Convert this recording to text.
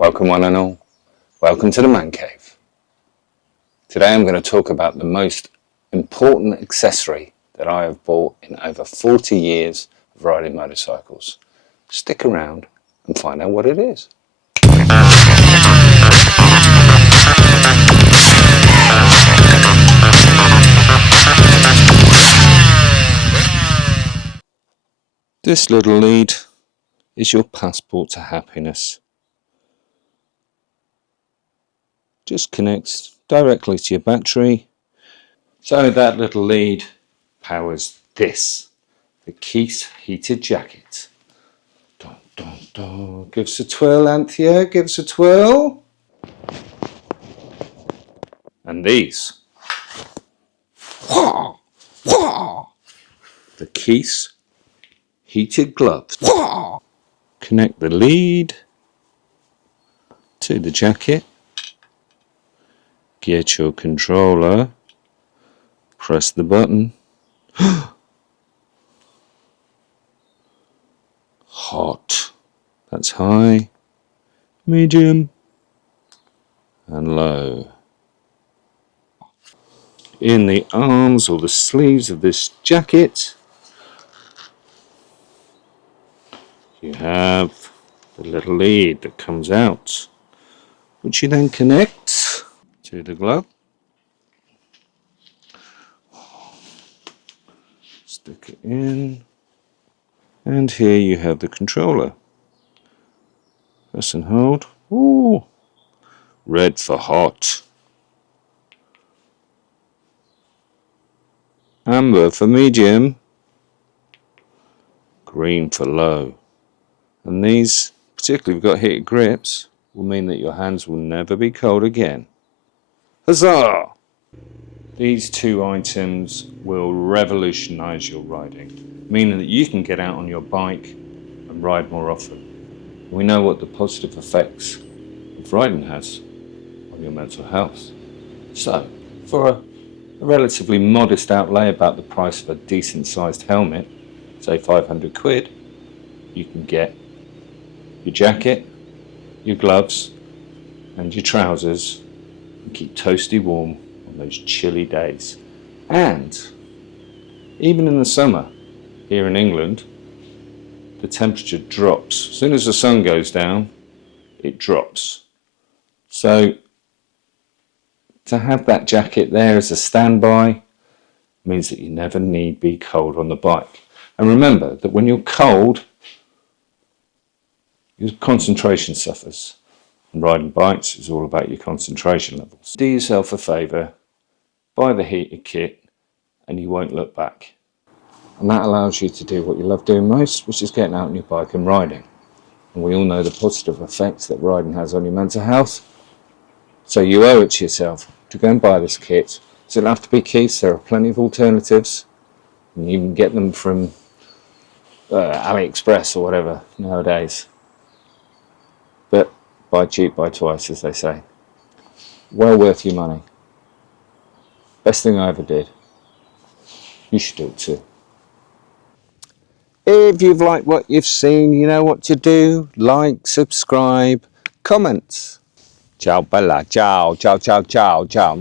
Welcome one and all, welcome to the Man Cave. Today I'm going to talk about the most important accessory that I have bought in over 40 years of riding motorcycles. Stick around and find out what it is. This little lead is your passport to happiness. Just connects directly to your battery. So that little lead powers this, the Keith heated jacket. Dun, dun, dun. Give us a twirl, Anthea, give us a twirl. And these. Wah, wah. The Keith heated gloves. Wah. Connect the lead to the jacket. Get your controller, press the button. Hot, that's high, medium and low. In the arms or the sleeves of this jacket you have the little lead that comes out, which you then connect to the glove. Stick it in, and here you have the controller. Press and hold. Ooh, red for hot, amber for medium, green for low. And these, particularly if you've got heated grips, will mean that your hands will never be cold again. Huzzah! These two items will revolutionise your riding, meaning that you can get out on your bike and ride more often. We know what the positive effects of riding has on your mental health. So, for a relatively modest outlay, about the price of a decent sized helmet, say 500 quid, you can get your jacket, your gloves and your trousers and keep toasty warm on those chilly days. And even in the summer here in England, the temperature drops. As soon as the sun goes down, it drops. So to have that jacket there as a standby means that you never need be cold on the bike. And remember that when you're cold, your concentration suffers. And riding bikes is all about your concentration levels. Do yourself a favour, buy the heated kit and you won't look back. And that allows you to do what you love doing most, which is getting out on your bike and riding. And we all know the positive effects that riding has on your mental health. So you owe it to yourself to go and buy this kit. So it doesn't have to be Keith's, there are plenty of alternatives. And you can get them from AliExpress or whatever nowadays. But buy cheap, buy twice, as they say. Well worth your money. Best thing I ever did. You should do it too. If you've liked what you've seen, you know what to do. Like, subscribe, comments. Ciao bella, ciao, ciao, ciao, ciao, ciao.